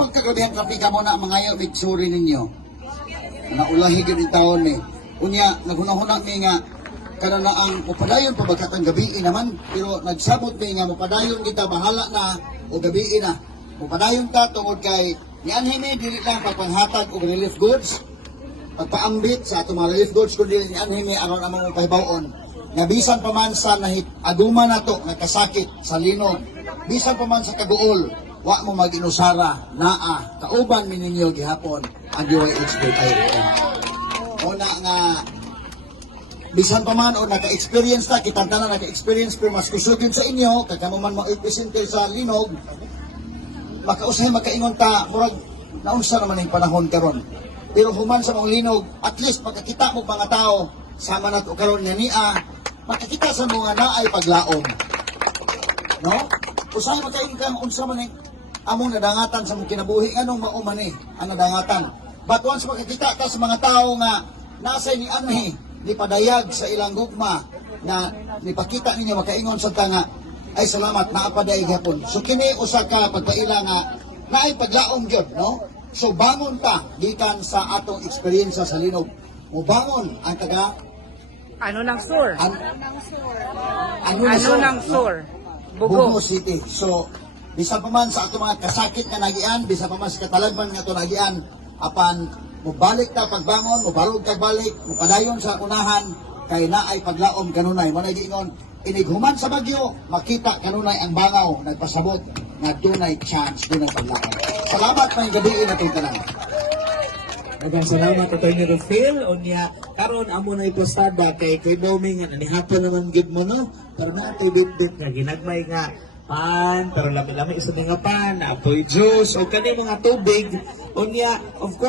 Pagkagabihan kapi ka mo na mga yung suri ninyo. Naulahi gid yung taon ni. Unya, naghunahunang mi nga karon na ang mupadayon pabagkatang gabi naman. Pero nagsabot mi nga mupadayon kita bahala na o gabi na. Mupadayon ta tungod kay nianhi mi dili lang pagpanghatag og relief goods. Pagpaambit sa atong mga relief goods kundi nianhi mi aron among pahibaw-on. Nga bisan pa man sa aguma na to nga kasakit sa linog. Bisan pa man sa kaguol. Wa mo mag-inusara naa kauban mi ninyo gihapon ang UIHP IRM. Una nga bisan pa man o naka-experience ta kita tanan naka-experience pero mas kusog yun sa inyo kay kamo man mo-presente sa linog makausahay makaingon ta murag naunsa naman ang panahon karon. Pero human sa mga linog at least makakita mo mga tao sama nato karon nga niya makakita sa mga naay paglaom. No? Usahay makaingon kang unsa man among nadangatan sa mong kinabuhi anong mauman ang nadangatan. But once makikita ka sa mga tao nga nasa ni anhi ni padayag sa ilang gugma na nipakita ninyo makaingon sa nga ay salamat naapaday gapon. So kini usa ka pagpaila nga naay paglaom gyud no. So bangon ta gikan sa atong experience sa linog. Mo bangon ang taga Ano ng sur? Ano ng sur? Bugo City. So bisan pa man sa ato mga kasakit nga nagian, bisan pa man sa katalagman nga ato nagian, apan mubalik ta pagbangon, mubarog ta balik, mupadayon sa unahan kay naay paglaom kanunay. Mo giingon, inighuman sa bagyo, makita kanunay ang bangaw nagpasabot nga dunay chance, dunay paglaom. Salamat may gabi na itong tanan. Magang salamat ko tayo ni Rafael. O niya, karon amo na ipostada kay Kuy Boming nga nanihapon naman gid mo no. Pero na ato'y bit-bit nga ginagmay nga pan, pero lami-lami isa nga pan, apoy juice, o kani mga tubig. O niya, of course,